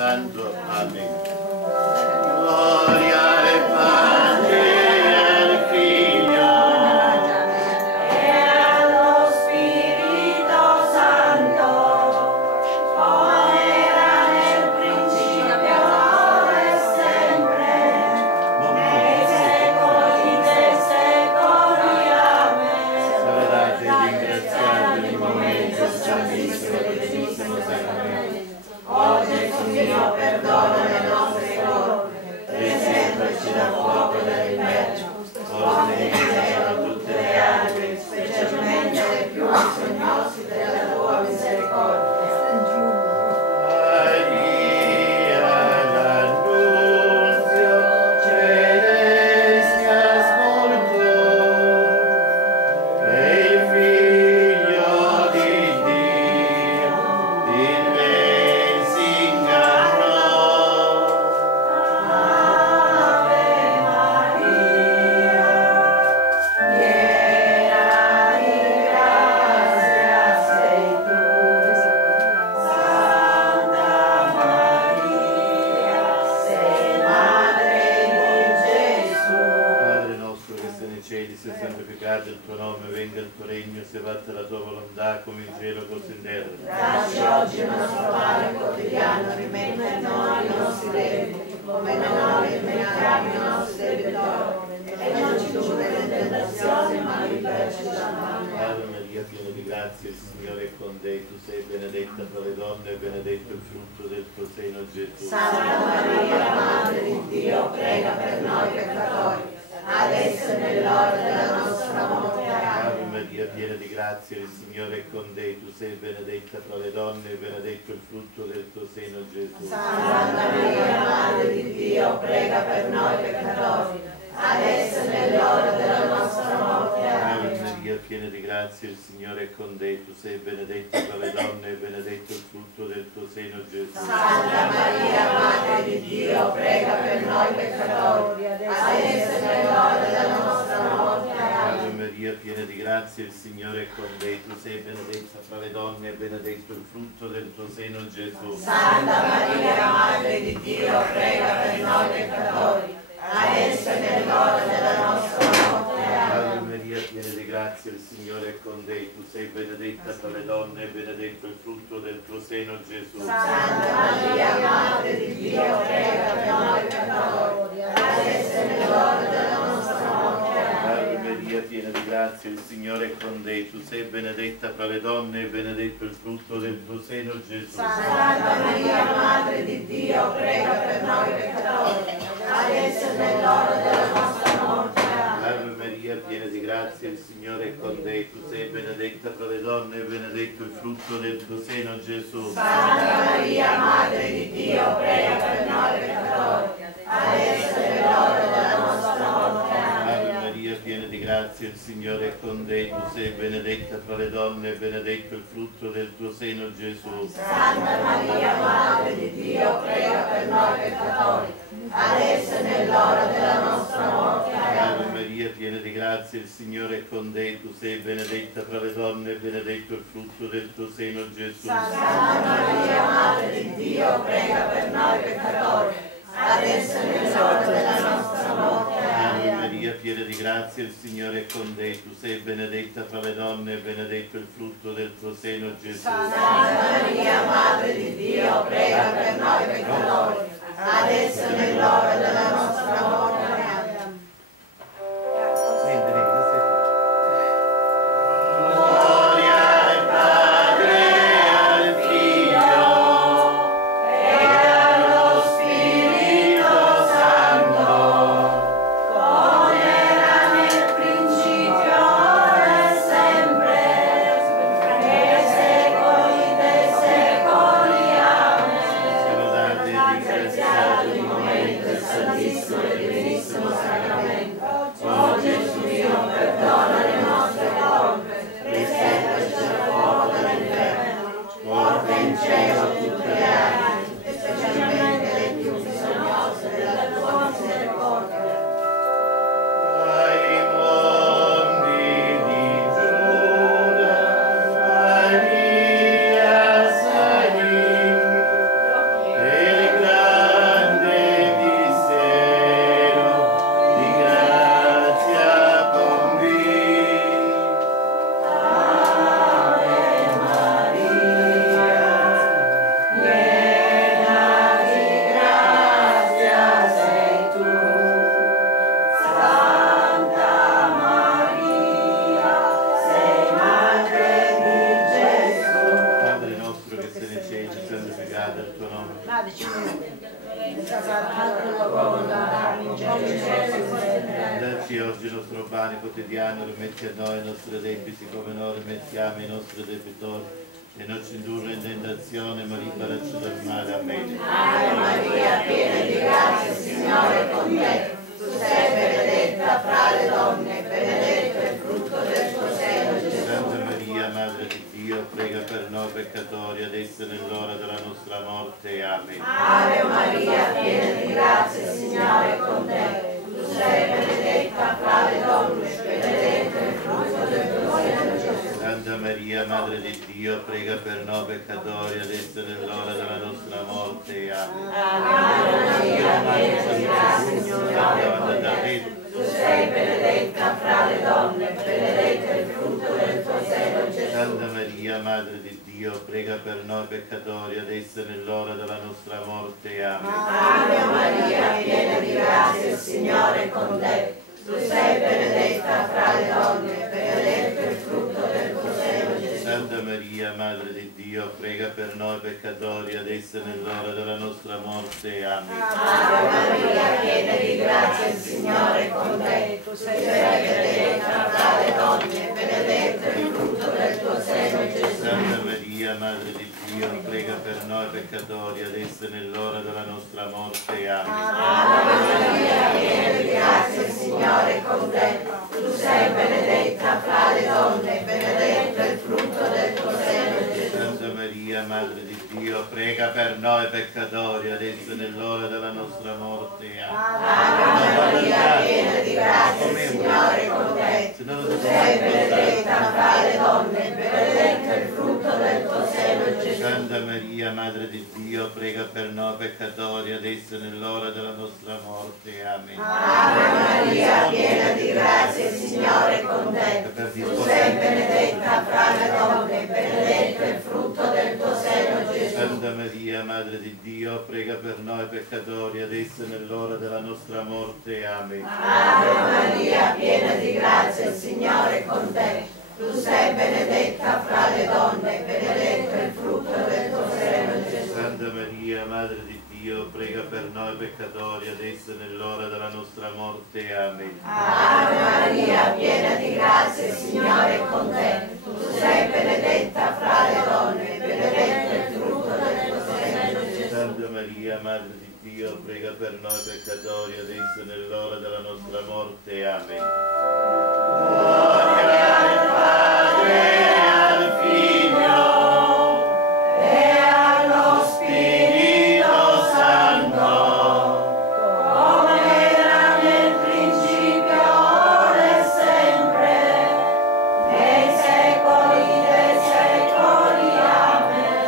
Santo. Amen. Gloria al Padre e al Figlio e allo Spirito Santo, come era nel principio, ora e sempre, nei secoli dei secoli. Amen. Salvate e ringraziate il momento santissimo e benissimo sacramento. O Gesù mio, perdona le nostre colpe, preservaci dal fuoco dell'inferno, porta in cielo tutte le anime, specialmente le più bisognose della tua misericordia. Maria, l'annunzio celestias volto, e il Figlio di Dio in lei si ingannò. Ave Maria, piena di grazia sei tu, Santa Maria, sei Madre di Gesù. Padre nostro che sei nei cieli, sia santificato il tuo nome, venga il tuo regno, sia fatta la tua volontà come in cielo così in terra. Dacci oggi il nostro pane quotidiano, rimetti a noi i nostri debiti, come noi rimettiamo i nostri debitori, e non ci indurre in tentazione, ma liberaci dal male. Ave Maria, piena di grazia, il Signore è con te, tu sei benedetta tra le donne e benedetto il frutto del tuo seno, Gesù. Santa Maria, Madre di Dio, prega per noi peccatori, adesso e nell'ora della nostra morte. Ave Amen. Maria, piena di grazia, il Signore è con te, tu sei benedetta tra le donne e benedetto il frutto del tuo seno, Gesù. Santa Maria, Madre di Dio, prega per noi peccatori, adesso e nell'ora della nostra morte. Ave Amen. Maria, piena di grazia, il Signore è con te, tu sei benedetta tra le donne e benedetto il frutto del tuo seno, Gesù. Santa Maria, Madre di Dio, prega per noi peccatori, adesso e nell'ora della nostra morte. Ave Amen. Maria, piena di grazia, il Signore è con te, tu sei benedetta tra le donne e benedetto il frutto del tuo seno, Gesù. Santa Maria, Madre di Dio, prega per noi peccatori, adesso e nell'ora della nostra morte. Ave Amen. Maria, piena di grazia, il Signore è con te, tu sei benedetta tra le donne e benedetto il frutto del tuo seno, Gesù. Santa Maria, Madre di Dio, prega per noi peccatori, adesso e nell'ora della nostra morte. Ave Amen. Maria, piena di grazia, il Signore è con te, tu sei benedetta tra le donne e benedetto il frutto del tuo seno, Gesù. Santa Maria, Madre di Dio, prega per noi peccatori, adesso e nell'ora della nostra morte. Amen. Ave Maria, piena di grazia, il Signore è con te, tu sei benedetta tra le donne e benedetto il frutto del tuo seno, Gesù. Santa Maria, Madre di Dio, prega per noi peccatori, adesso e nell'ora della nostra morte. Ave Amen. Maria, piena di grazia, il Signore è con te, tu sei benedetta tra le donne e benedetto il frutto del tuo seno, Gesù. Santa Maria, Madre di Dio, prega per noi peccatori, adesso e nell'ora della nostra morte. Ave Amen. Maria, piena di grazia, il Signore è con te, tu sei benedetta tra le donne e benedetto il frutto del tuo seno, Gesù. Santa Maria, Madre di Dio, prega per noi peccatori, adesso e nell'ora della nostra morte. Ave Amen. Maria, piena di grazia, il Signore è con te, tu sei benedetta tra le donne e benedetto il frutto del tuo seno, Gesù. Santa Maria, Madre di Dio, prega per noi peccatori, adesso e nell'ora della nostra morte. Amen. Gloria al Padre e al Figlio E allo Spirito Santo, come era nel principio, ora e sempre, nei secoli dei secoli. Amen. Dacci oggi il nostro pane quotidiano, rimetti a noi i nostri debiti come noi rimettiamo i nostri debitori e non ci indurre in tentazione ma liberaci dal male. Amen. Ave Maria, piena di grazia, il Signore è con te. Tu sei benedetta fra le donne, benedetto è il frutto del tuo seno, Gesù. Santa Maria, Madre di Dio, prega per noi peccatori, adesso e nell'ora della nostra morte. Amen. Ave Maria, piena di grazia, il Signore è con te. Tu sei benedetta fra le donne, benedetto è il frutto del tuo seno, Gesù. Santa Maria, Madre di Dio, prega per noi peccatori, adesso e nell'ora della nostra morte. Amen. Ave Maria, piena di grazia, il Signore è con te. Tu sei benedetta fra le donne, benedetto è il frutto del tuo seno, Gesù. Santa Maria, Madre di Dio, prega per noi peccatori, adesso e nell'ora della nostra morte. Amen. Ave Maria, piena di grazia, il Signore è con te. Tu sei benedetta fra le donne, benedetto è il frutto del tuo seno, Gesù. Santa Maria, Madre di Dio, prega per noi peccatori, adesso e nell'ora della nostra morte. Amen. Ave Maria, piena di grazia, il Signore è con te. Tu sei benedetta fra le donne, benedetto è il frutto del tuo seno, Gesù. Santa Maria, Madre di Dio, prega per noi peccatori, adesso e nell'ora della nostra morte. Amen. Ave Maria, piena di grazia, il Signore è con te. Tu sei benedetta fra le donne, benedetto è il frutto del tuo seno, Gesù. Santa Maria, Madre di Dio, prega per noi peccatori, adesso e nell'ora della nostra morte. Amen. Ave Maria, piena di grazia, il Signore è con te. Tu sei benedetta fra le donne, benedetto è il frutto del tuo seno, Gesù. Santa Maria, Madre di Dio, prega per noi peccatori, adesso e nell'ora della nostra morte. Amen. Ave Maria, piena di grazia, il Signore è con te. Tu sei benedetta fra le donne, benedetto è il frutto del tuo seno, Gesù. Santa Maria, Madre di Dio, prega per noi peccatori, adesso e nell'ora della nostra morte. Amen. Ave Maria, piena di grazia, il Signore è con te. Tu sei benedetta fra le donne, benedetto è il frutto del tuo seno, Gesù. Santa Maria, Madre di Dio, prega per noi peccatori, adesso e nell'ora della nostra morte. Amen. Ave Maria, piena di grazia, il Signore è con te. Tu sei benedetta fra le donne, benedetto è il frutto del tuo seno, Gesù. Santa Maria, Madre di Dio, prega per noi peccatori, adesso e nell'ora della nostra morte. Amen. Gloria al Padre, al Figlio E allo Spirito Santo, come era nel principio, ora e sempre, nei secoli dei secoli. Amen.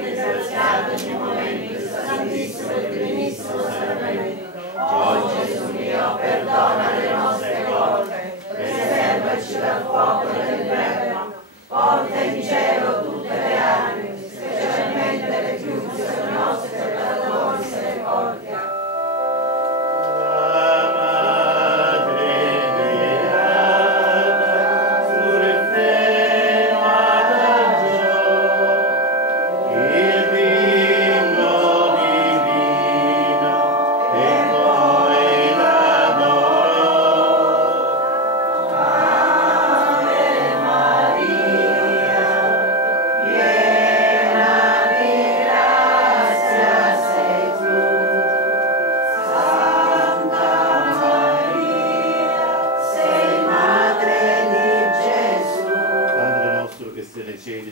Ringraziato ogni momento il Santissimo e Divinissimo Sacramento. Oh Gesù mio, perdona le nostre colpe, preservaci dal fuoco dell'inferno, porta in cielo tutte le anime, specialmente le più bisognose della tua misericordia.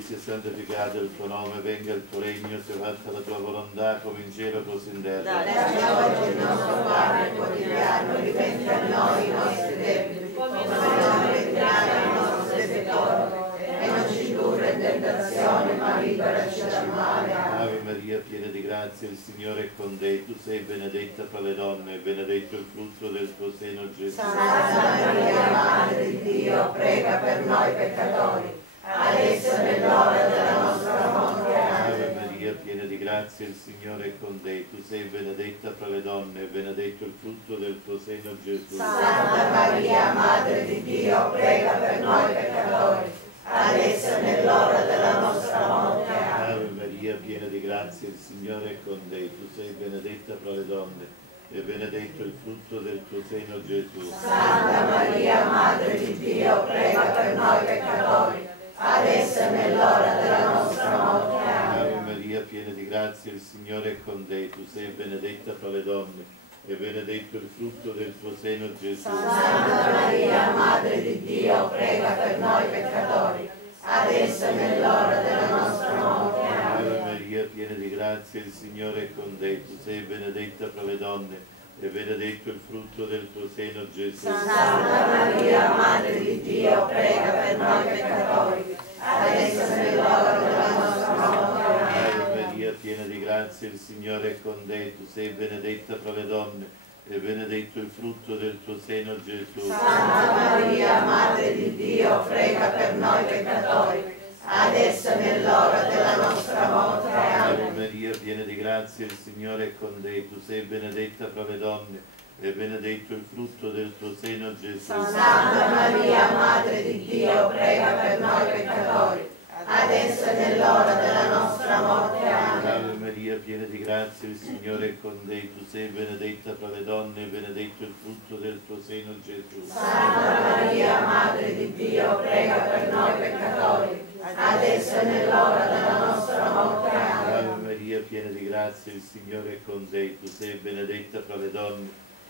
Sia santificato il tuo nome, venga il tuo regno, sia fatta la tua volontà come in cielo così in terra. Dacci oggi il nostro pane quotidiano, rimetti a noi i nostri debiti, come noi rimettiamo ai nostri debitori, e non ci indurre in tentazione, ma liberaci dal male. Ave Maria, piena di grazia, il Signore è con te. Tu sei benedetta fra le donne, e benedetto il frutto del tuo seno, Gesù. Santa Maria, Madre di Dio, prega per noi peccatori, adesso è nell'ora della nostra morte. Ave Maria, piena di grazia, il Signore è con te. Tu sei benedetta fra le donne, e benedetto il frutto del tuo seno, Gesù. Santa Maria, Madre di Dio, prega per noi peccatori, adesso è nell'ora della nostra morte. Ave Maria, Maria, piena di grazia, il Signore è con te. Tu sei benedetta fra le donne e benedetto il frutto del tuo seno, Gesù. Santa Maria, Madre di Dio, prega per noi peccatori, adesso e nell'ora della nostra morte. Amen. Ave Maria, piena di grazia, il Signore è con te. Tu sei benedetta fra le donne e benedetto il frutto del tuo seno, Gesù. Santa Maria, Madre di Dio, prega per noi peccatori, adesso e nell'ora della nostra morte. Ave Maria, piena di grazia, il Signore è con te. Tu sei benedetta fra le donne e benedetto il frutto del tuo seno, Gesù. Santa Maria, Madre di Dio, prega per noi peccatori, adesso e nell'ora della nostra morte. Ave Maria, piena di grazia, il Signore è con te. Tu sei benedetta fra le donne e benedetto il frutto del tuo seno, Gesù. Santa Maria, Madre di Dio, prega per noi peccatori, adesso e nell'ora della nostra morte. Ave Amen. Maria, piena di grazia, il Signore è con te. Tu sei benedetta fra le donne e benedetto il frutto del tuo seno, Gesù. Santa Maria, Madre di Dio, prega per noi peccatori, adesso e nell'ora della nostra morte. Amen. Ave Maria, piena di grazia, il Signore è con te. Tu sei benedetta fra le donne e benedetto il frutto del tuo seno, Gesù. Santa Maria, Madre di Dio, prega per noi peccatori, adesso e nell'ora della nostra morte. Amen. Ave Maria, piena di grazia, il Signore è con te. Tu sei benedetta fra le donne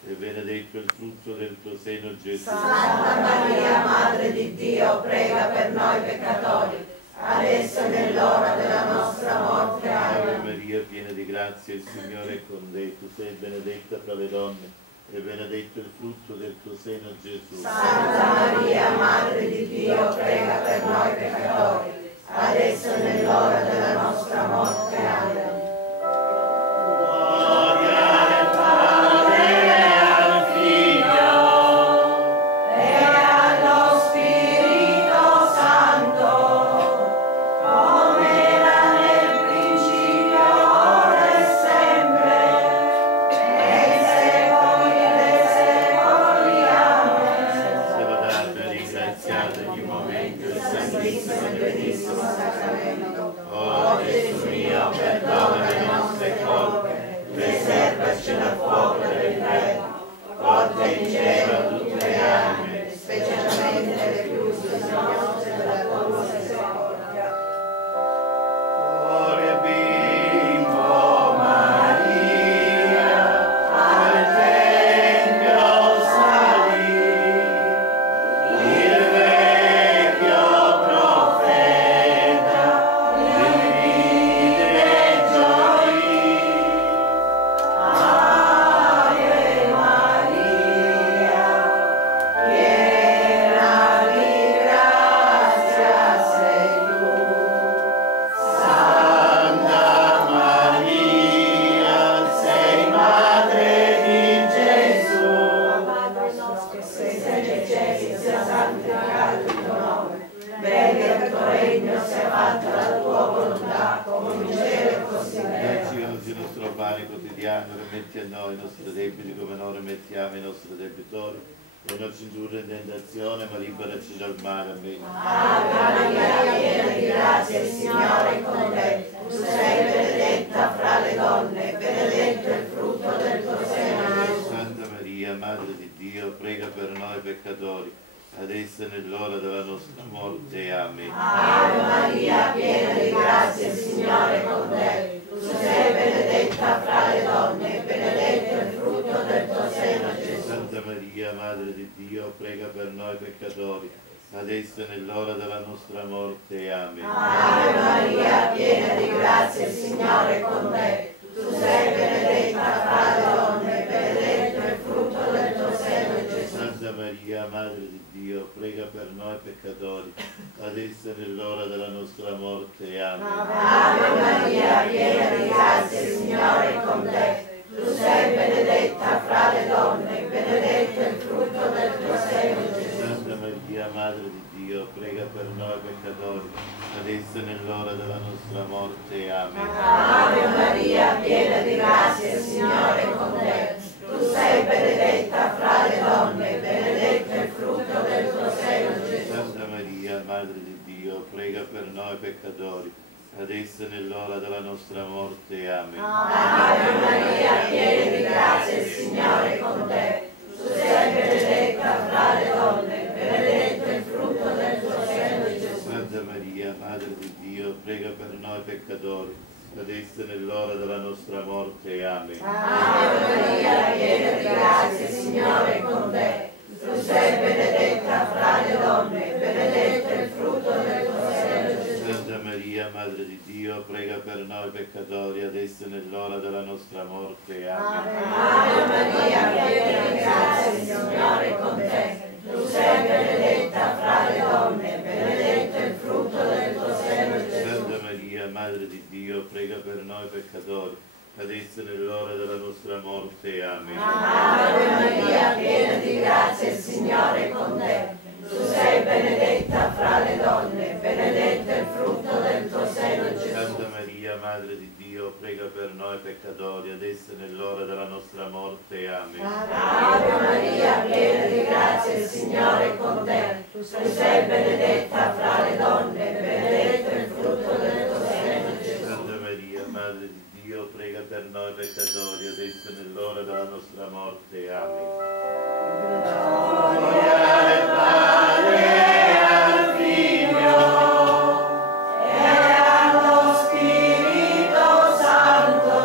e benedetto il frutto del tuo seno, Gesù. Santa Maria, Madre di Dio, prega per noi peccatori, adesso e nell'ora della nostra morte. Ave Amen. Maria, piena di grazia, il Signore è con te. Tu sei benedetta fra le donne e benedetto il frutto del tuo seno, Gesù. Santa Maria, Madre di Dio, prega per noi peccatori, adesso e nell'ora della nostra morte. Amen. Oh Gesù mio, perdona le nostre colpe, preservaci dal fuoco dell'inferno, porta in cielo tutte le anime, Specialmente le più bisognose della tua misericordia. Ore bimbo Maria, al tempio salì, il vecchio profeta li vide e gioì. Ave Maria, piena di grazia sei tu. Santa Maria, sei madre di Gesù. Padre nostro che sei nei cieli, sia santificato il tuo nome. Venga il tuo regno, sia fatta la tua volontà, come in cielo e così in terra. Dacci oggi il nostro pane quotidiano, rimetti a noi i nostri debiti come noi rimettiamo i nostri debitori, e non ci indurre in tentazione, ma liberaci dal male. Amen. Ave Maria, piena di grazia, il Signore è con te. Tu sei benedetta fra le donne, e benedetto il frutto del tuo seno, Gesù. Santa Maria, Madre di Dio, prega per noi peccatori, adesso e nell'ora della nostra morte. Amen. Ave Maria, piena di grazia, il Signore è con te. Tu sei benedetta fra le donne, e benedetto il frutto del tuo seno, Gesù. Santa Maria, Madre di Dio, prega per noi peccatori, adesso e nell'ora della nostra morte. Amen. Ave Maria, piena di grazia, il Signore è con te. Tu sei benedetta fra le donne, e benedetto il frutto del tuo seno, Gesù. Santa Maria, Madre di Dio, prega per noi peccatori, adesso e nell'ora della nostra morte. Amen. Ave Maria, piena di grazia, il Signore è con te. Tu sei benedetta fra le donne, e benedetto il frutto del tuo seno, Gesù. Santa Maria, Madre di Dio, prega per noi peccatori, adesso e nell'ora della nostra morte. Amen. Ave Maria, piena di grazia, il Signore è con te. Tu sei benedetta fra le donne, e benedetto il frutto del tuo seno, Gesù. Santa Maria, Madre di Dio, prega per noi peccatori, adesso adesso e nell'ora della nostra morte. Amen. Ave Maria, piena di grazia, il Signore è con te. Tu sei benedetta fra le donne, benedetto il frutto del tuo seno, Gesù. Santa Maria, Madre di Dio, prega per noi peccatori, adesso e nell'ora della nostra morte. Amen. Ave Maria, piena di grazia, il Signore è con te. Tu sei benedetta fra le donne, benedetto il frutto del tuo seno, Gesù. Santa Maria, Madre di Dio, prega per noi peccatori, adesso e nell'ora della nostra morte. Amen. Ave Maria, piena di grazia, il Signore è con te. Tu sei benedetta fra le donne, benedetto il frutto del tuo seno, Gesù. Santa Maria, Madre di Dio, prega per noi peccatori, adesso e nell'ora della nostra morte. Amen. Ave Maria, piena di grazia, il Signore è con te. Tu sei benedetta fra le donne, benedetto il frutto del tuo seno, Gesù. Santa Maria, Madre di Dio, prega per noi peccatori, adesso e nell'ora della nostra morte. Amen. Ave Maria, piena di grazia, il Signore è con te. Tu sei benedetta fra le donne, benedetto il frutto del tuo seno, Gesù. Santa Maria, Madre di Dio, prega per noi peccatori, adesso e nell'ora della nostra morte. Amen. Gloria al Padre, al Figlio E allo Spirito Santo,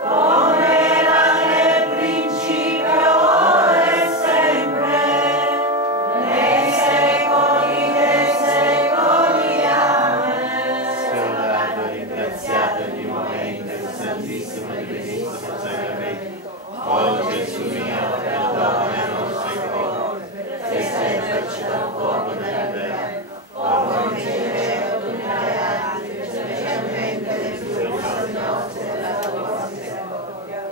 come era nel principio, ora e sempre, nei secoli dei secoli. Amen. Lodato e ringraziato ogni momento il Santissimo e Benissimo Sacramento. Oh Gesù mio, perdona le nostre colpe, preservaci dal fuoco dell'inferno. Oh Miserere, tutte le anime, specialmente le più bisognose della tua misericordia.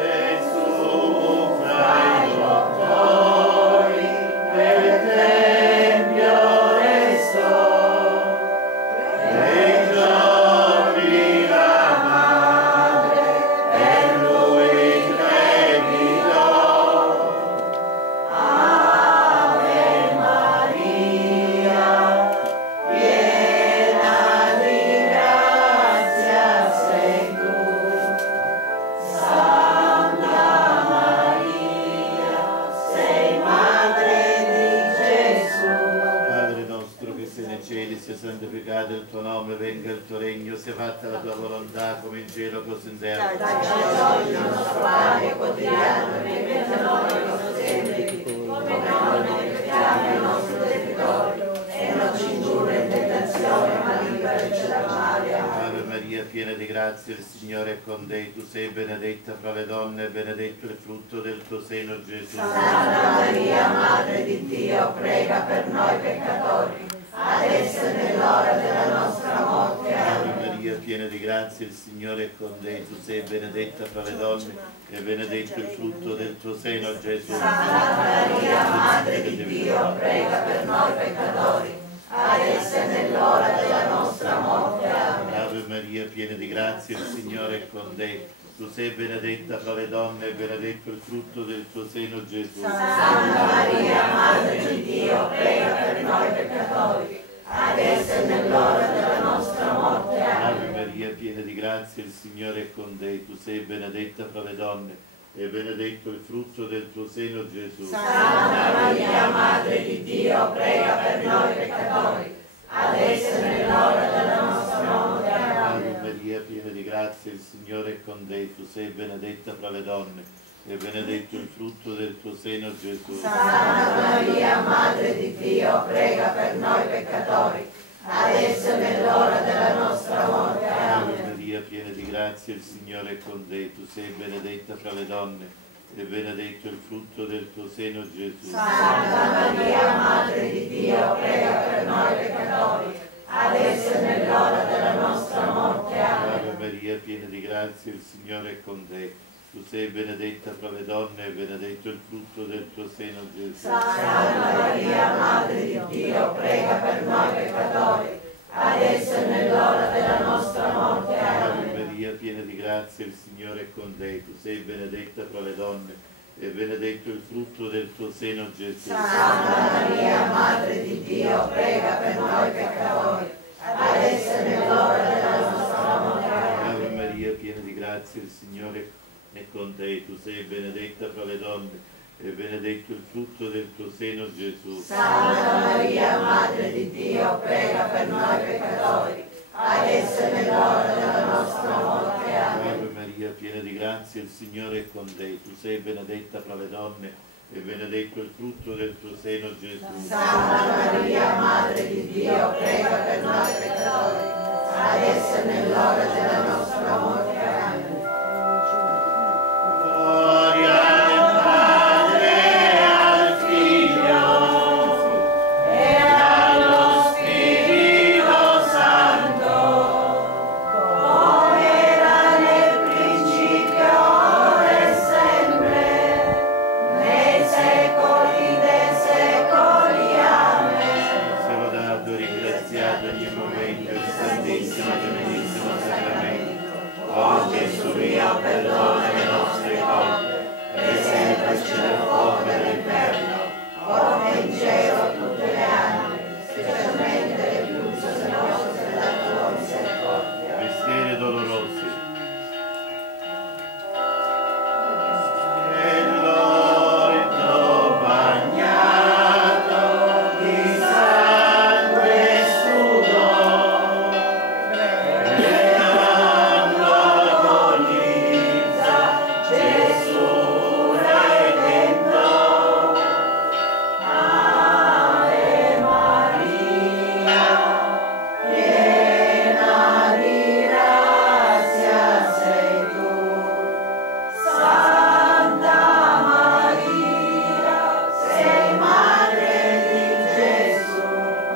Gesù, fra i dottori, nel tempio restò, nei giorni la madre per lui trepidò. Ave Maria, piena di grazia sei tu. Santa Maria, sei madre di Gesù. Padre nostro che sei nei cieli, sia santificato il tuo nome, venga il tuo regno, sia fatta la tua volontà come in cielo così in terra. Dacci oggi il nostro pane quotidiano, rimetti a noi i nostri debiti, come noi rimettiamo ai nostri debitori, e non ci indurre in tentazione, ma liberaci dal male. Amen. Ave Maria, piena di grazia, il Signore è con te, tu sei benedetta fra le donne, e benedetto il frutto del tuo seno, Gesù. Santa Maria, Madre di Dio, prega per noi peccatori, adesso e nell'ora della nostra morte. Ave Amen. Maria, piena di grazia, il Signore è con te, tu sei benedetta fra le donne, e benedetto il frutto del tuo seno, Gesù. Santa Maria, Madre di Dio, prega per noi peccatori, adesso e nell'ora della nostra morte. Amen. Ave Maria, piena di grazia, il Signore è con te, tu sei benedetta fra le donne, e benedetto il frutto del tuo seno, Gesù. Santa Maria, Madre di Dio, prega per noi peccatori, adesso e nell'ora della nostra morte. Ave Amen. Maria, piena di grazia, il Signore è con te, tu sei benedetta fra le donne, e benedetto il frutto del tuo seno, Gesù. Santa Maria, Madre di Dio, prega per noi peccatori, adesso e nell'ora della nostra morte. Ave Amen. Maria, piena di grazia, il Signore è con te, tu sei benedetta fra le donne, e benedetto il frutto del tuo seno, Gesù. Santa Maria, Madre di Dio, prega per noi peccatori, adesso e nell'ora della nostra morte. Ave Amen. Maria, piena di grazia, il Signore è con te, tu sei benedetta fra le donne, e benedetto il frutto del tuo seno, Gesù. Santa Maria, Madre di Dio, prega per noi peccatori, adesso e nell'ora della nostra morte. Amen. Ave Maria, piena di grazia, il Signore è con te, tu sei benedetta fra le donne, e benedetto il frutto del tuo seno, Gesù. Santa Maria, Madre di Dio, prega per noi peccatori, adesso e nell'ora della nostra morte. Ave Amen. Maria, piena di grazia, il Signore è con te, tu sei benedetta fra le donne, e benedetto il frutto del tuo seno, Gesù. Santa Maria, Madre di Dio, prega per noi peccatori, adesso è nell'ora della nostra morte. Ave Maria, piena di grazia, il Signore è con te. Tu sei benedetta fra le donne e benedetto il frutto del tuo seno, Gesù. Santa Maria, Madre di Dio, prega per noi peccatori, adesso è nell'ora della nostra morte. Amen. Ave Maria, piena di grazia, il Signore è con te. Tu sei benedetta fra le donne e benedetto il frutto del tuo seno, Gesù. Santa Maria, Madre di Dio, prega per noi peccatori, adesso è nell'ora della nostra morte. Amen. Gloria al Padre, al Figlio E allo Spirito Santo, come era nel principio, ora e sempre, nei secoli dei secoli. Amen. sia lodato e ringraziato ogni momento il Santissimo e Benedissimo Sacramento. O Gesù mio, perdona le nostre colpe, preservaci dal fuoco dell'inferno, ora in cielo tutte le anime, specialmente le più bisognose della tua misericordia. Misteri dolorosi. Nell'orto bagnato di sangue e sudore, pregando agonizza Gesù Redentore. Ave Maria, piena di grazia sei tu. Santa Maria, sei madre di Gesù.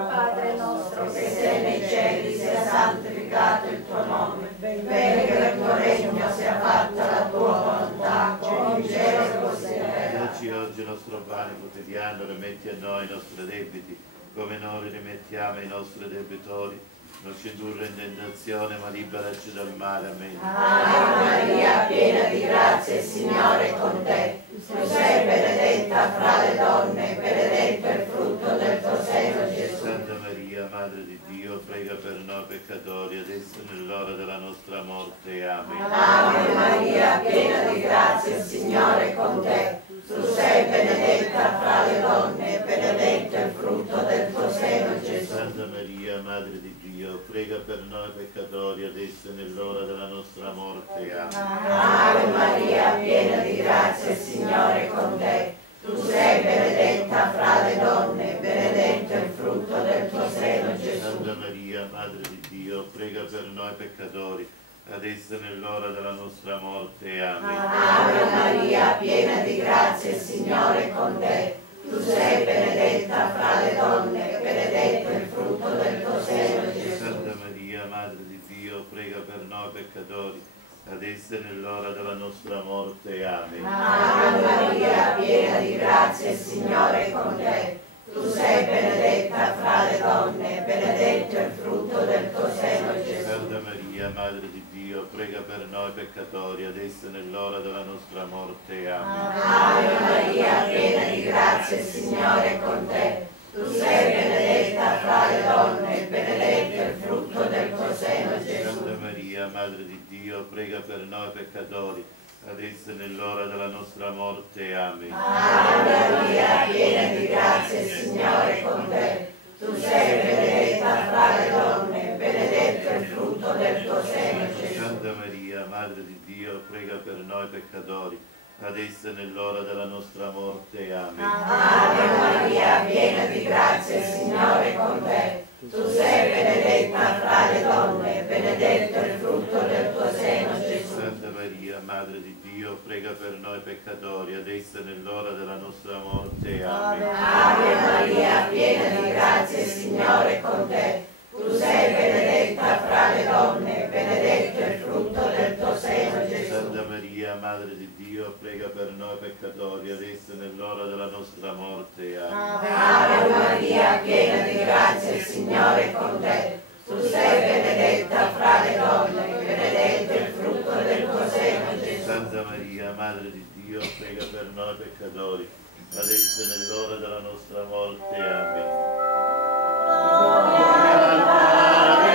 Padre nostro che sei nei cieli, sia santificato il tuo nome. Venga il tuo regno, sia fatta la tua volontà, come in cielo e così in terra. Dacci oggi il nostro pane quotidiano, rimetti a noi i nostri debiti, come noi rimettiamo ai nostri debitori. Non ci indurre in tentazione, ma liberaci dal male. Amen. Ave Maria, piena di grazia, il Signore è con te. Tu sei benedetta fra le donne, e benedetto è il frutto del tuo seno, Gesù. Santa Maria, Madre di Dio, prega per noi peccatori, adesso e nell'ora della nostra morte. Amen. Ave Maria, piena di grazia, il Signore è con te. Tu sei benedetta fra le donne, e benedetto è il frutto del tuo seno, Gesù. Santa Maria, Madre di Dio, prega per noi peccatori, adesso e nell'ora della nostra morte. Amen. Ave Maria, piena di grazia, il Signore è con te. Tu sei benedetta fra le donne, e benedetto è il frutto del tuo seno, Gesù. Santa Maria, Madre di Dio, prega per noi peccatori, adesso e nell'ora della nostra morte. Amen. Ave Maria, piena di grazia, il Signore è con te. Tu sei benedetta fra le donne, e benedetto è il frutto del tuo seno, Gesù. Santa Maria, Madre di Dio, prega per noi peccatori, adesso e nell'ora della nostra morte. Amen. Ave Maria, piena di grazia, il Signore è con te. Tu sei benedetta fra le donne, e benedetto è il frutto del tuo seno, Gesù. Santa Maria, Madre di Dio, prega per noi peccatori, adesso e nell'ora della nostra morte. Amen. Ave Maria, piena di grazia, il Signore è con te. Tu sei benedetta fra le donne, e benedetto è il frutto del tuo seno, Gesù. Santa Maria, Madre di Dio, prega per noi peccatori, adesso e nell'ora della nostra morte. Amen. Ave Maria, piena di grazia, il Signore è con te. Tu sei benedetta fra le donne, e benedetto è il frutto del tuo seno, Gesù. Santa Maria, Madre di Dio, prega per noi peccatori, adesso e nell'ora della nostra morte. Amen. Ave Maria, piena di grazia, il Signore è con te. Tu sei benedetta fra le donne, e benedetto è il frutto del tuo seno, Gesù. Santa Maria, Madre di Dio, prega per noi peccatori, adesso e nell'ora della nostra morte. Amen. Ave Maria, piena di grazia, il Signore è con te. Tu sei benedetta fra le donne, e benedetto è il frutto del tuo seno, Gesù. Santa Maria, Madre di Dio, prega per noi peccatori, adesso e nell'ora della nostra morte. Amen. Ave Maria, piena di grazia, il Signore è con te. Tu sei benedetta fra le donne, e benedetto è il frutto del tuo seno, Gesù. Santa Maria, Madre di Dio, prega per noi peccatori, adesso e nell'ora della nostra morte. Amen. Gloria al Padre,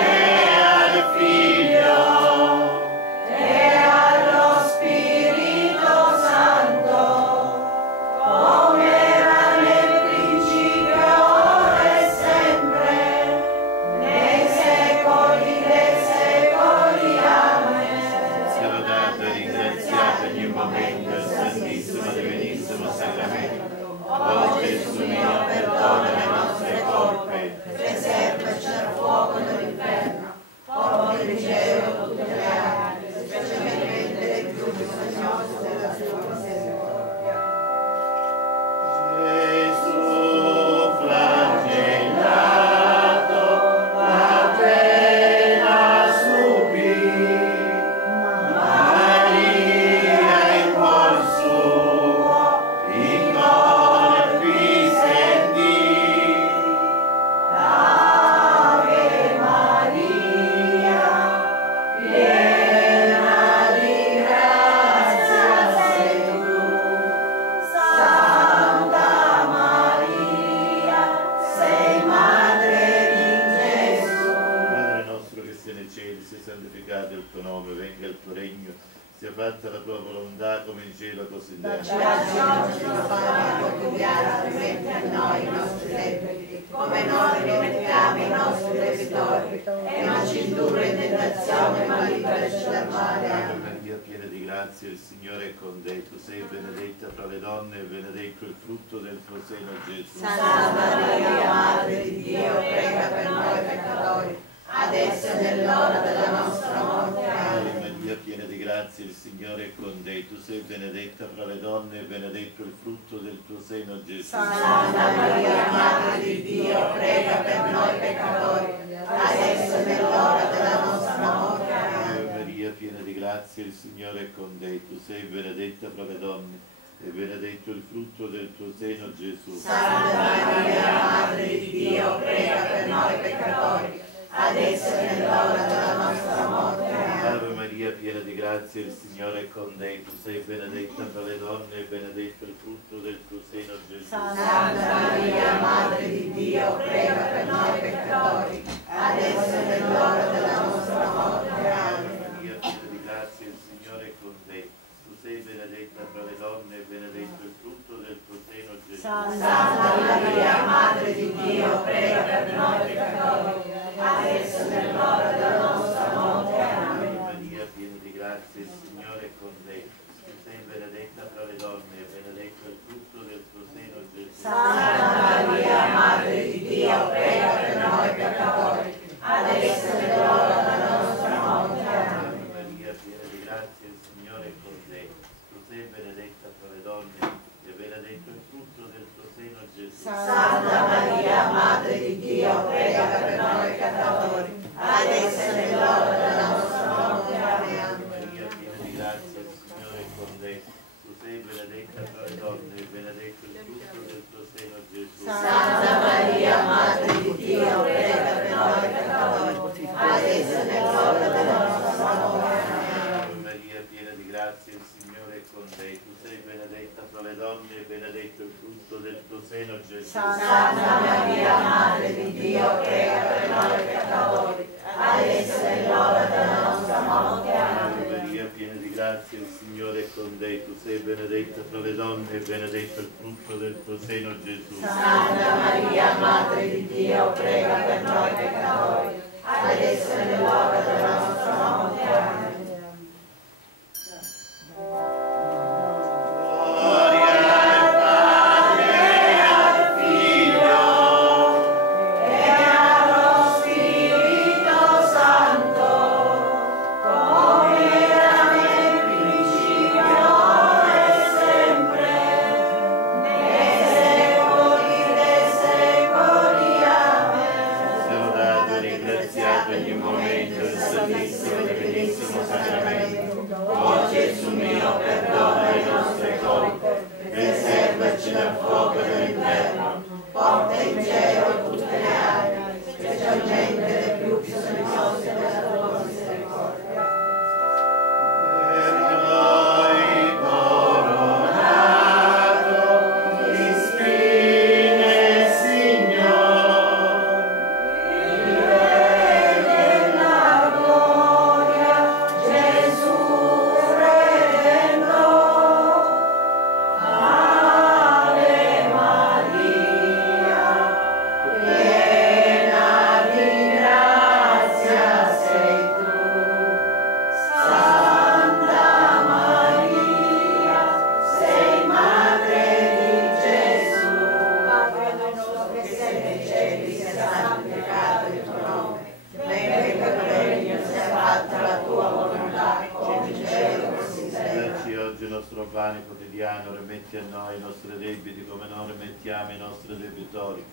venga il tuo regno, sia fatta la tua volontà come in cielo così in terra. Dacci oggi il nostro pane quotidiano, rimetti a noi i nostri debiti, come noi rimettiamo i nostri debitori, e non ci indurre in tentazione, ma liberaci dal male. Ave Maria, piena di grazia, il Signore è con te. Tu sei benedetta fra le donne e benedetto il frutto del tuo seno, Gesù. Santa Maria, Madre di Dio, prega per noi peccatori, adesso è nell'ora della nostra morte. Ave Amen. Maria, piena di grazia, il Signore è con te. Tu sei benedetta fra le donne e benedetto il frutto del tuo seno, Gesù. Santa Maria, Madre di Dio, prega per noi peccatori, adesso è nell'ora della nostra morte. Ave Amen. Maria, piena di grazia, il Signore è con te. Tu sei benedetta fra le donne e benedetto il frutto del tuo seno, Gesù. Santa Maria, Madre di Dio, prega per noi peccatori, adesso è nell'ora della nostra morte. Amen. Ave Maria, piena di grazia, il Signore è con te. Tu sei benedetta fra le donne e benedetto il frutto del tuo seno, Gesù. Santa Maria, Madre di Dio, prega per noi peccatori, adesso è nell'ora della nostra morte. Amen. Maria, piena di grazia, il Signore è con te. Tu sei benedetta fra le donne e benedetto il frutto del tuo seno, Gesù. Santa Maria, Madre di Dio, prega per noi peccatori, adesso è nell'ora della nostra morte. Amen. Maria, piena di grazia, il Signore è con te. Tu sei benedetta fra le donne e benedetto il frutto del tuo seno, Gesù. Santa Maria, Madre di Dio, prega per noi peccatori, adesso è nell'ora della nostra morte. Amen. Ave Maria, piena di grazia, il Signore è con te. Tu sei benedetta fra le donne e benedetto il frutto del tuo seno, Gesù. Santa Maria, Madre di Dio, prega per noi peccatori, adesso è nell'ora della nostra morte. Amen. Maria, piena di grazia, il Signore è con te. Tu sei benedetta fra le donne e benedetto il frutto del tuo seno, Gesù. Santa Maria, Madre di Dio, prega per noi peccatori, adesso è nell'ora della nostra morte. Amen. Ave Maria, piena di grazia, il Signore è con te. Tu sei benedetta fra le donne e benedetto il frutto del tuo seno, Gesù. Santa Maria, Madre di Dio, prega per noi peccatori, adesso è nell'ora della nostra morte. Ave Amen. Maria, piena di grazia, il Signore è con te. Tu sei benedetta fra le donne e benedetto il frutto del tuo seno, Gesù. Santa Maria, Madre di Dio, prega per noi peccatori, adesso è nell'ora della nostra morte. Amen. Lodato e ringraziato ogni momento il Santissimo e Divinissimo Sacramento. Oh Gesù mio, perdona le nostre colpe, preservaci dal fuoco dell'inferno, Porta in cielo tutte le anime, specialmente le più bisognose della tua misericordia. per noi coronato di spine, Signore. Nella gloria Gesù Redentore. Ave Maria, piena di grazia sei tu. Santa Maria, sei madre di Gesù. Padre nostro che sei nei cieli, sia santificato il tuo nome. Venga il tuo regno, sia fatta la tua volontà, come in cielo così in terra. Dacci oggi il nostro pane quotidiano, rimetti a noi i nostri debiti come noi rimettiamo i nostri debitori,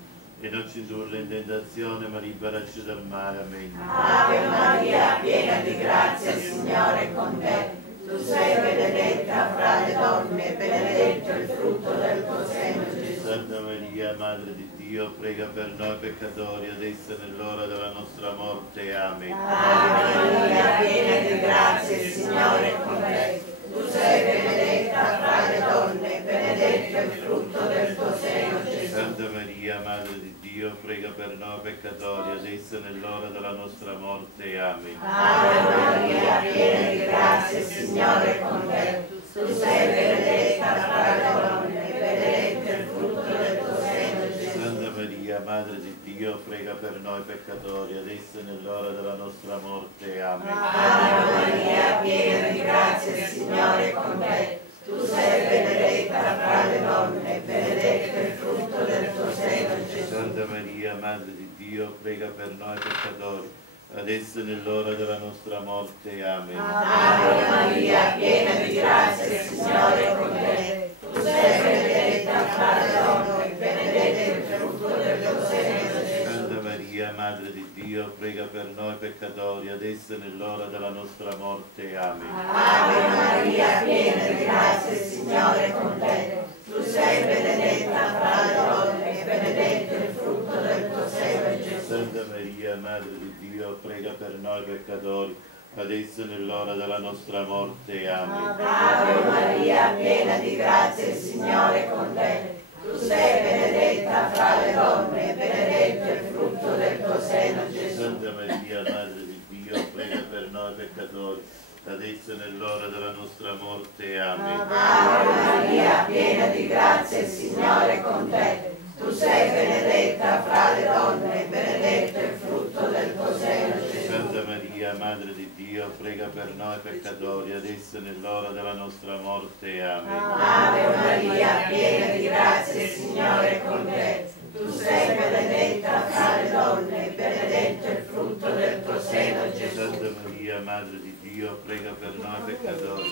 e non ci indurre in tentazione, ma liberaci dal male. Amen. Ave Maria, piena di grazia, il Signore è con te. Tu sei benedetta fra le donne e benedetto il frutto del tuo seno, Gesù. Santa Maria, Madre di Dio, prega per noi peccatori, adesso e nell'ora della nostra morte. Amen. Ave Maria, piena di grazia, il Signore è con te. Tu sei benedetta fra le donne e benedetto il frutto del tuo seno, Gesù. Santa Maria, Madre di Dio, prega per noi peccatori, adesso e nell'ora della nostra morte. Amen. Ave Maria, piena di grazia, il Signore è con te. Tu sei benedetta fra le donne, e benedetto il frutto del tuo seno, Gesù. Santa Maria, Madre di Dio, prega per noi peccatori, adesso e nell'ora della nostra morte. Amen. Ave Maria, piena di grazia, il Signore è con te. Tu sei benedetta fra le donne, e benedetto il frutto del tuo seno, Gesù. Santa Maria, Madre di Dio, prega per noi peccatori, adesso e nell'ora della nostra morte. Amen. Ave Maria, piena di grazia, il Signore è con te. Tu sei benedetta fra le donne, e benedetto il frutto del tuo seno, Gesù. Santa Maria, Madre di Dio, prega per noi peccatori, adesso e nell'ora della nostra morte. Amen. Ave Maria, piena di grazia, il Signore è con te. Tu sei benedetta fra le donne, e benedetto il frutto del tuo seno, Gesù. Santa Maria, Madre di Dio, prega per noi peccatori, adesso e nell'ora della nostra morte. Amen. Ave Maria, piena di grazia, il Signore è con te. Tu sei benedetta fra le donne, e benedetto il frutto del tuo seno, Gesù. Santa Maria, Madre di Dio, prega per noi peccatori, adesso e nell'ora della nostra morte. Amen. Ave Maria, piena di grazia, il Signore è con te. Tu sei benedetta fra le donne, e benedetto il frutto del tuo seno, Gesù. Santa Maria, Madre di Dio, prega per noi peccatori, adesso e nell'ora della nostra morte. Amen. Ave Maria, piena di grazia, il Signore è con te. Tu sei benedetta fra le donne, e benedetto il frutto del tuo seno, Gesù. Santa Maria, Madre di Dio, prega per noi peccatori,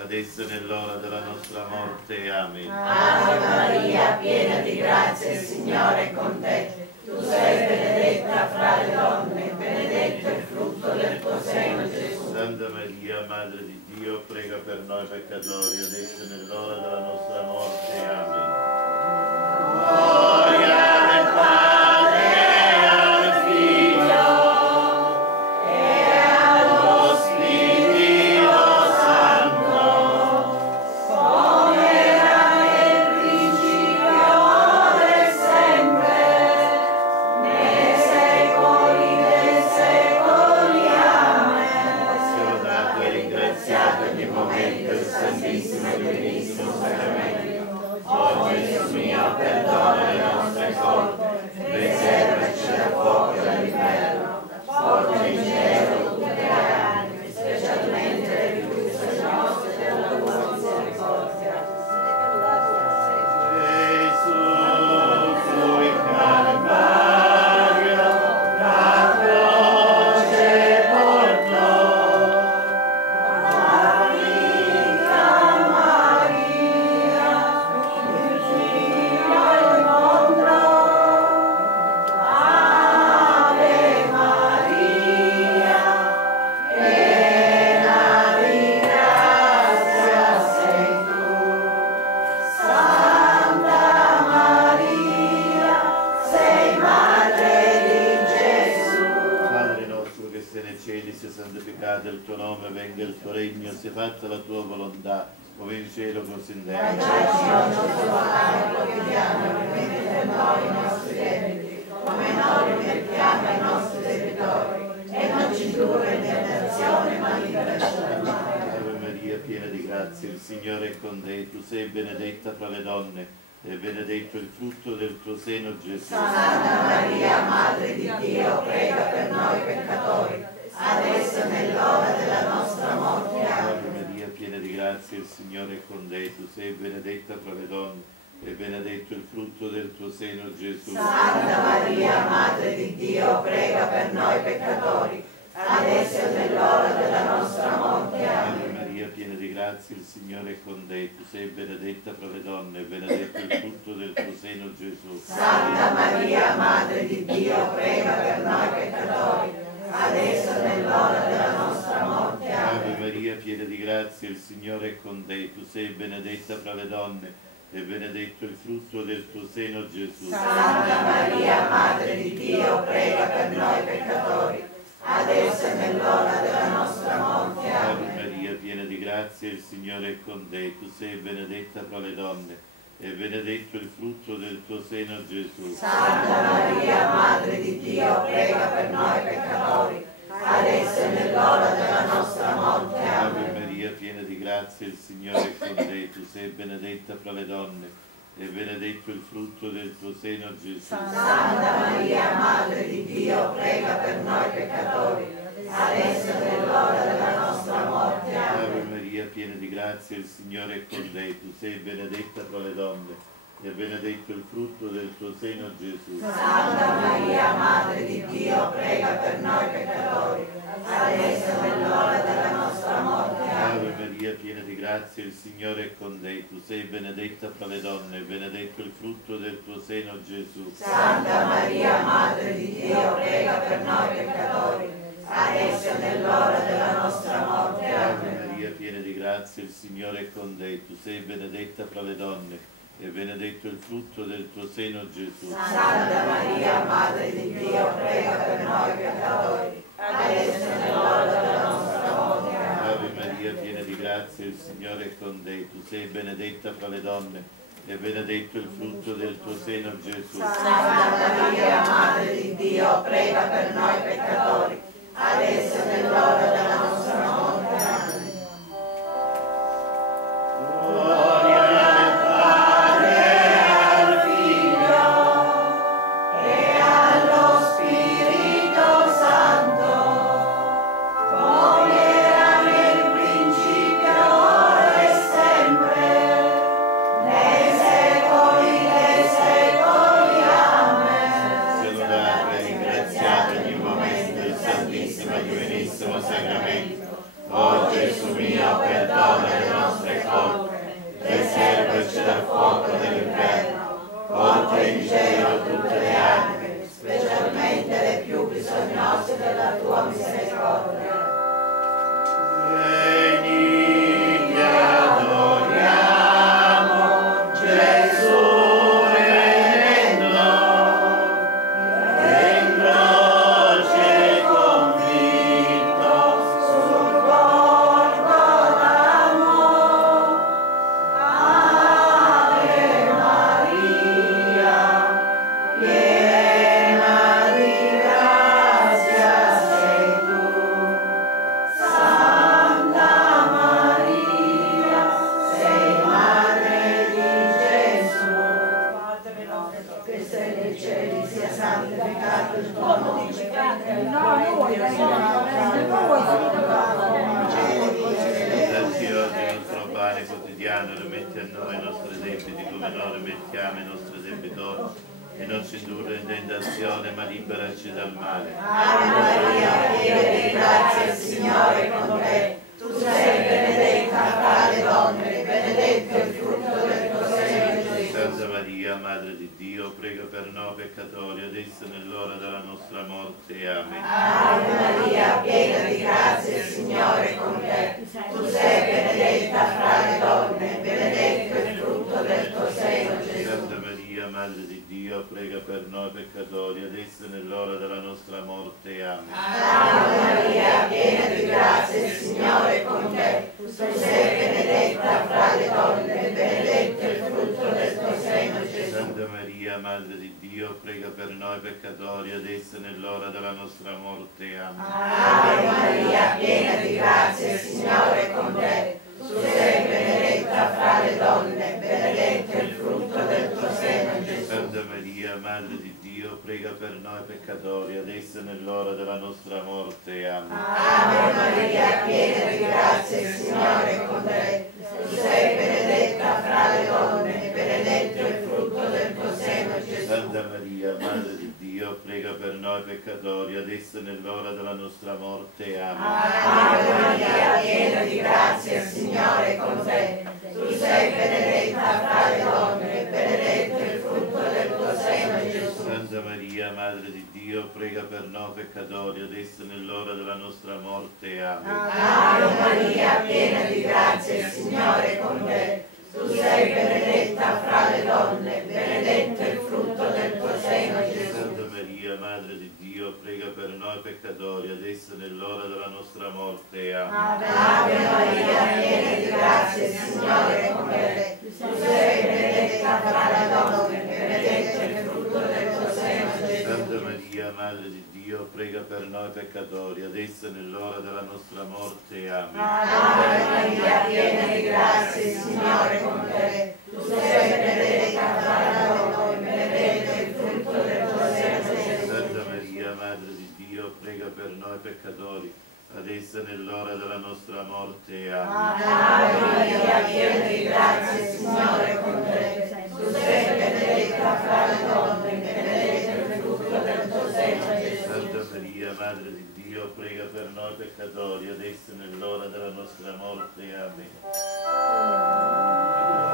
adesso e nell'ora della nostra morte. Amen. Ave Maria, piena di grazia, il Signore è con te. Tu sei benedetta fra le donne, e benedetto il frutto del tuo seno, Gesù. Santa Maria, Madre di Dio, prega per noi peccatori, adesso e nell'ora della nostra morte. Amen. Gloria al Padre, al Figlio e allo Spirito Santo, Come era nel principio, ora e sempre, nei secoli dei secoli. Amen. sia lodato e ringraziato ogni momento il Santissimo e Divinissimo Sacramento. Oh Gesù mio, perdona le nostre colpe, preservaci dal fuoco dell'inferno, porta in cielo tutte le anime, specialmente le più bisognose della tua misericordia. Gesù, fu in Calvario, la croce portò. Padre nostro che sei nei cieli, sia santificato il tuo nome, venga il tuo regno, sia fatta la tua volontà, come in cielo così in terra. Dacci oggi il nostro pane quotidiano, rimetti per noi i nostri debiti, come noi rimettiamo ai nostri debitori, e non ci indurre in tentazione, ma liberaci dal male. Ave Maria, piena di grazia, il Signore è con te, tu sei benedetta fra le donne, e benedetto il frutto del tuo seno, Gesù. Santa Maria, Madre di Dio, prega per noi peccatori, adesso e nell'ora della nostra morte. Ave Amen. Maria, piena di grazia, il Signore è con te, tu sei benedetta fra le donne, e benedetto il frutto del tuo seno, Gesù. Santa Maria, Madre di Dio, prega per noi peccatori, adesso e nell'ora della nostra morte. Ave Amen. Maria, piena di grazia, il Signore è con te, tu sei benedetta fra le donne, e benedetto il frutto del tuo seno, Gesù. Santa Maria, Madre di Dio, prega per noi peccatori, adesso e nell'ora della nostra morte. Ave Amen. Maria, piena di grazia, il Signore è con te, tu sei benedetta fra le donne, e benedetto il frutto del tuo seno, Gesù. Santa Maria, Madre di Dio, prega per noi peccatori, adesso e nell'ora della nostra morte. Ave Amen. Maria, piena di grazia, il Signore è con te, tu sei benedetta fra le donne, e benedetto il frutto del tuo seno, Gesù. Santa Maria, Madre di Dio, prega per noi peccatori, adesso e nell'ora della nostra morte. Ave Amen. Maria, piena di grazia, il Signore è con te. Tu sei benedetta fra le donne, e benedetto il frutto del tuo seno, Gesù. Santa Maria, Madre di Dio, prega per noi peccatori, adesso e nell'ora della nostra morte. Ave Amen. Maria, piena di grazia, il Signore è con te. Tu sei benedetta fra le donne, e benedetto il frutto del tuo seno, Gesù. Santa Maria, Madre di Dio, prega per noi peccatori, adesso e nell'ora della nostra morte. Ave Amen. Maria, piena di grazia, il Signore è con te. Tu sei benedetta fra le donne, e benedetto il frutto del tuo seno, Gesù. Santa Maria, Madre di Dio, prega per noi peccatori, adesso e nell'ora della nostra morte. Ave Amen. Maria, piena di grazia, il Signore è con te. Tu sei benedetta fra le donne, e benedetto il frutto del tuo seno, Gesù. Santa Maria, Madre di Dio, prega per noi peccatori, adesso e nell'ora della nostra morte. Amen. Ave Maria, piena di grazia, il Signore è con te. Tu sei benedetta fra le donne, e benedetto il frutto del tuo seno, Gesù. Santa Maria, Madre di Dio, prega per noi peccatori, adesso e nell'ora della nostra morte. Amen. Gloria al Padre, al Figlio E allo Spirito Santo, come era nel principio, ora e sempre, nei secoli dei secoli. Amen. sia lodato e ringraziato ogni momento il Santissimo e Divinissimo Sacramento. O Gesù mio, perdona le nostre colpe, preservaci dal fuoco dell'inferno, porta in cielo tutte le anime, Specialmente le più bisognose della tua misericordia. venite adoriamo Gesù venendo, in croce convinto, Sul bordo d'amor, Ave Maria, piena di grazia sei tu. Santa Maria, sei Madre di Gesù. Padre nostro che sei nei cieli, sia santificato il tuo nome. Dacci oggi il nostro pane quotidiano, rimetti a noi i nostri debiti come noi rimettiamo i nostri debitori, e non ci indurre in tentazione, ma liberaci dal male. Ave Maria, piena di grazia, il Signore è con te. Tu sei benedetta fra le donne, benedetto il frutto del tuo seno, Gesù. Santa Maria, Madre di Dio, prega per noi peccatori, adesso e nell'ora della nostra morte. Amen. Ave Maria, piena di grazia, il Signore è con te. Tu sei benedetta fra le donne, benedetto il frutto del tuo seno, Gesù. Santa Maria, Madre di Dio, prega per noi peccatori, adesso e nell'ora della nostra morte. Amen. Ave Maria, piena di grazia, il Signore è con te. Tu sei benedetta fra le donne, benedetto il frutto del tuo seno, Gesù. Santa Maria, Madre di Dio, prega per noi peccatori, adesso e nell'ora della nostra morte. Amen. Ave Maria, piena di grazia, il Signore è con te. Tu sei benedetta fra le donne, benedetto il frutto del tuo seno, Gesù. Santa Maria, Madre di Dio, prega per noi peccatori, adesso e nell'ora della nostra morte. Amen. Ave Maria, piena di grazia, il Signore è con te. Tu sei benedetta fra le donne, benedetto il frutto del tuo seno, Gesù. Santa Maria, Madre di Dio, prega per noi peccatori, adesso e nell'ora della nostra morte. Amen. Ave Maria, piena di grazia, il Signore è con te. Tu sei benedetta fra le donne, benedetto il frutto del tuo seno, Gesù. Santa Maria, Madre di Dio, prega per noi peccatori, adesso e nell'ora della nostra morte. Amen. Ave Maria, piena di grazia, il Signore è con te. Tu sei benedetta fra le donne, benedetto il frutto del tuo seno, Gesù. Santa Maria, Madre di Dio, prega per noi peccatori, adesso e nell'ora della nostra morte. Amen. Ave Maria, piena di grazia, il Signore è con te. Tu sei benedetta per noi peccatori, adesso e nell'ora della nostra morte. Amen. Ave Maria, piena di grazia, il Signore è con te. Tu sei benedetta fra noi, benedetto il frutto del tuo seno, Gesù. Santa Maria, Madre di Dio, prega per noi peccatori, adesso e nell'ora della nostra morte. Amen. Ave Maria, piena di grazia, il Signore è con te. Tu sei benedetta fra le donne, benedetto il frutto del tuo seno, Gesù. Santa Maria, Madre di Dio, prega per noi peccatori, adesso e nell'ora della nostra morte. Amen.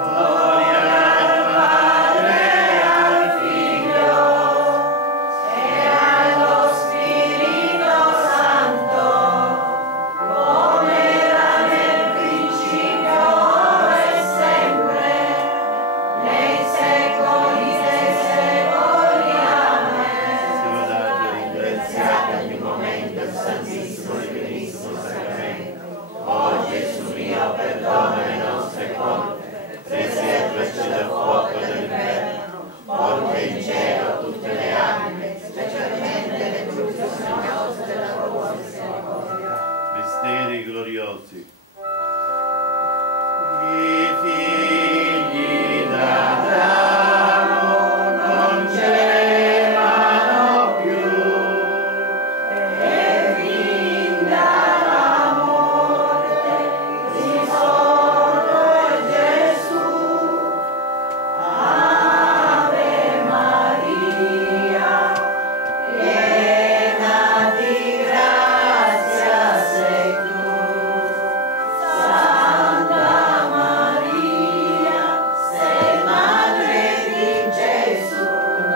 Gloria al Padre, al Figlio E allo Spirito Santo, come era nel principio, ora e sempre, nei secoli dei secoli. Amen. Siamo dati e ringraziati ogni momento il Santissimo e Benissimo Sacramento. O Gesù mio, perdona le nostre colpe, preservaci dal fuoco dell'inferno, porta in cielo tutte le anime, specialmente le più bisognose della tua misericordia. Misteri gloriosi. I figli d'Adamo non gemano più, E fin dalla morte risorto è Gesù. Ave Maria, piena di grazia sei tu. Santa Maria, sei madre di Gesù.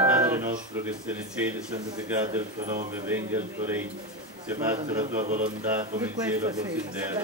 Padre nostro che sei nei cieli, santificato il tuo nome, venga il tuo regno, sia fatta la tua volontà come in cielo così in terra.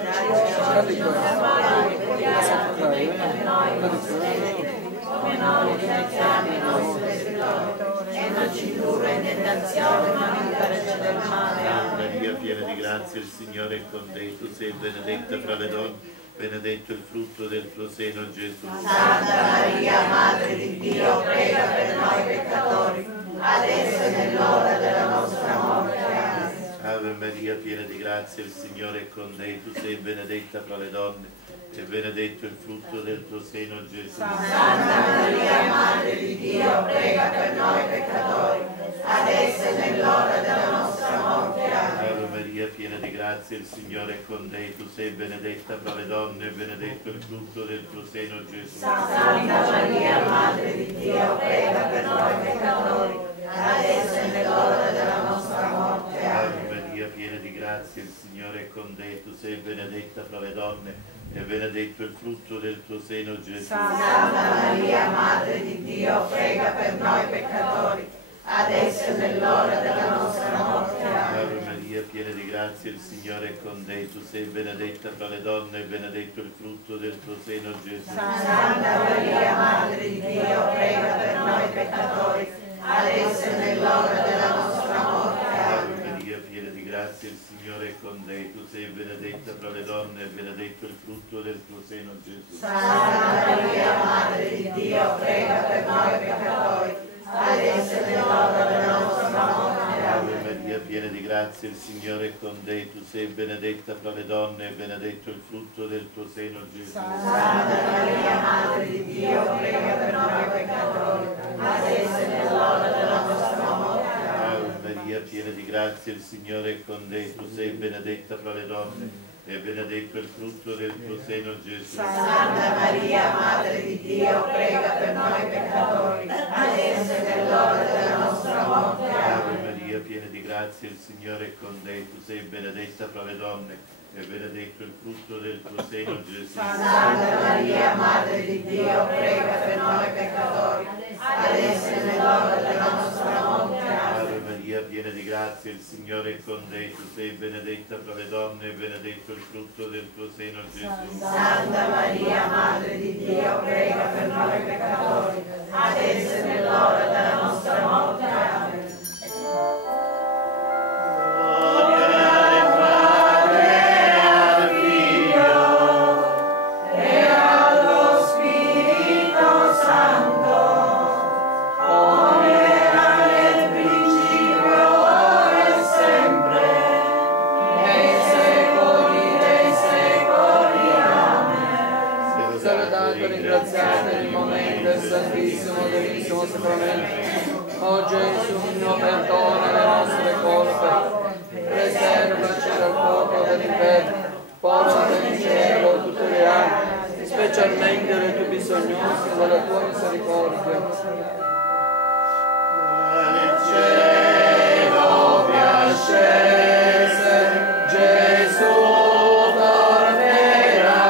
Come noi ringraziamo i nostri servitori, e non ci indurre in tentazione, ma liberaci dal male. Santa Maria, piena di grazia, il Signore è con te, tu sei benedetta fra le donne, benedetto il frutto del tuo seno, Gesù. Santa Maria, Madre di Dio, prega per noi peccatori, adesso e nell'ora della nostra morte. Amen. Ave Maria, piena di grazia, il Signore è con te, tu sei benedetta fra le donne, e benedetto il frutto del tuo seno, Gesù. Santa Maria, Madre di Dio, prega per noi peccatori, adesso e nell'ora della nostra morte. Amen. Ave Maria, piena di grazia, il Signore è con te, tu sei benedetta fra le donne, e benedetto il frutto del tuo seno, Gesù. Santa Maria, Madre di Dio, prega per noi peccatori, adesso e nell'ora della nostra morte. Ave Amen. Maria, piena di grazia, il Signore è con te, tu sei benedetta fra le donne, e benedetto il frutto del tuo seno, Gesù. Santa Maria, Madre di Dio, prega per noi peccatori, adesso e nell'ora della nostra morte. Amen. Ave Maria, piena di grazia, il Signore è con te, tu sei benedetta fra le donne, e benedetto il frutto del tuo seno, Gesù. Santa Maria, Madre di Dio, prega per noi peccatori, adesso e nell'ora della nostra morte. Ave Amen. Maria, piena di grazia, il Signore è con te, tu sei benedetta fra le donne, e benedetto il frutto del tuo seno, Gesù. Santa Maria, Madre di Dio, prega per noi peccatori, adesso e nell'ora della nostra morte. Ave Amen. Maria, piena di grazia, il Signore è con te, tu sei benedetta fra le donne, e benedetto il frutto del tuo seno, Gesù. Santa Maria, Madre di Dio, prega per noi peccatori, adesso e nell'ora della nostra morte. Ave Maria, piena di grazia, il Signore è con te, tu sei benedetta fra le donne, e benedetto il frutto del tuo seno, Gesù. Santa Maria, Madre di Dio, prega per noi peccatori, adesso e nell'ora della nostra morte. Ave Maria, piena di grazia, il Signore è con te, tu sei benedetta fra le donne, e benedetto il frutto del tuo seno, Gesù. Santa Maria, Madre di Dio, prega per noi peccatori, adesso e nell'ora della nostra morte. Ave Maria, piena di grazia, il Signore è con te, tu sei benedetta fra le donne, e benedetto il frutto del tuo seno, Gesù. Santa Maria, Madre di Dio, prega per noi peccatori, adesso e nell'ora della nostra morte. Amen. Sempre ecco ringraziate nel momento del Santissimo Dolorissimo Sacramento. O Gesù mio, perdona le nostre colpe, preservaci dal fuoco dell'inferno, porta in cielo tutte le anime, specialmente le tue bisognose della tua misericordia. Nel cielo vi ascese, Gesù tornerà,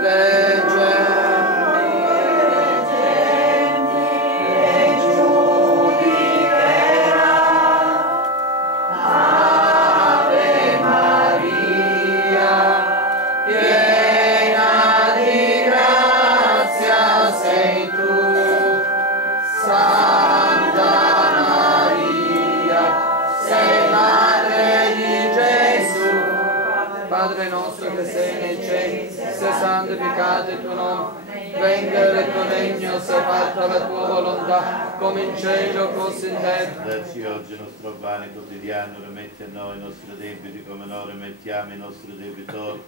le genti le giudicherà. Ave Maria, piena di grazia sei tu, Santa Maria, sei Madre di Gesù. Padre nostro che sei nei cieli, sia santificato il tuo nome, venga il tuo regno, sia fatta la tua volontà, come in cielo così in terra. Dacci oggi il nostro pane quotidiano, rimetti a noi i nostri debiti come noi rimettiamo i nostri debitori,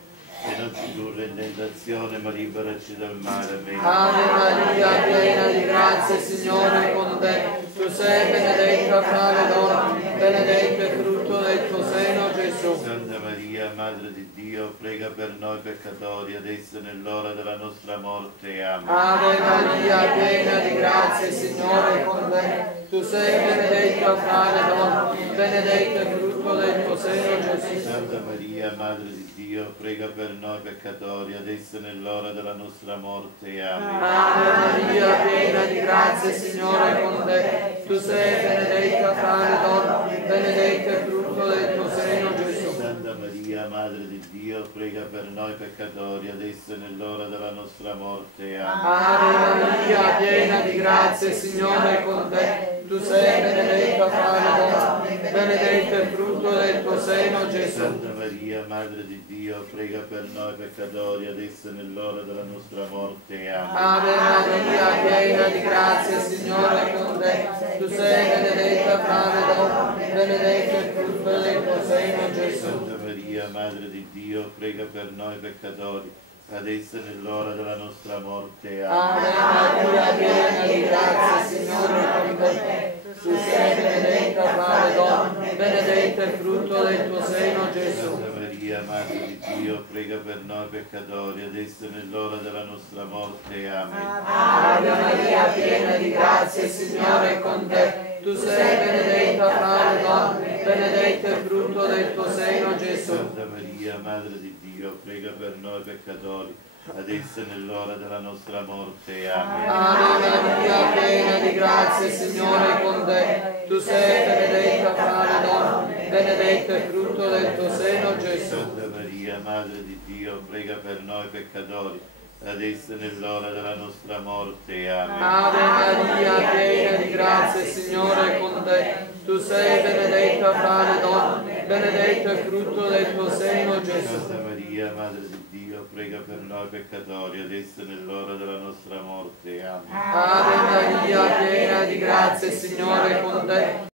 e non ci indurre in tentazione, ma liberaci dal male. Amen. Ave Maria, piena di grazia, il Signore è con te. Tu sei benedetta fra le donne, benedetto è il frutto del tuo seno, Gesù. Santa Maria, Madre di Dio, prega per noi peccatori, adesso e nell'ora della nostra morte. Amen. Ave Maria, piena di grazia, il Signore è con te. Tu sei benedetta fra le donne, benedetto è il frutto del tuo seno, Gesù. Santa Maria, Madre di Dio, prega per noi peccatori, adesso e nell'ora della nostra morte. Amen. Ave Maria, piena di grazia, il Signore è con te. Tu sei benedetta fra le donne, benedetto è il frutto del tuo seno, Gesù. Santa Maria, Madre di Dio, prega per noi peccatori, adesso e nell'ora della nostra morte. Amen. Ave Maria, piena di grazia, il Signore è con te. Tu sei benedetta fra le donne, benedetto è il frutto del tuo seno, Gesù. Santa Maria, Madre di Dio, prega per noi peccatori, adesso e nell'ora della nostra morte. Amen. Ave Maria, piena di grazia, il Signore è con te. Tu sei benedetta fra le donne, benedetto è il frutto del tuo seno, Gesù. Santa Maria, Madre di Dio, prega per noi peccatori, adesso e nell'ora della nostra morte. Ave Amen. Maria, piena di grazia, il Signore è con te. Tu sei benedetta fra le donne, benedetto è il frutto del tuo seno, Gesù. Santa Maria, Madre di Dio, prega per noi peccatori, adesso e nell'ora della nostra morte. Amen. Ave Maria, piena di grazia, il Signore è con te. Tu sei benedetta fra le donne, benedetto è il frutto del tuo seno, Gesù. Santa Maria, Madre di Dio, prega per noi peccatori, adesso e nell'ora della nostra morte. Amen. Ave Maria, piena di grazia, il Signore è con te. Tu sei benedetta fra le donne, benedetto è il frutto del tuo seno, Gesù. Santa Maria, Madre di Dio, prega per noi peccatori, adesso e nell'ora della nostra morte. Amen. Ave Maria, piena di grazia, il Signore è con te. Tu sei benedetta fra le donne, benedetto è il frutto del tuo seno, Gesù. Santa Maria, Madre di Dio, prega per noi peccatori, adesso e nell'ora della nostra morte. Amen. Ave Maria, piena di grazia, il Signore è con te.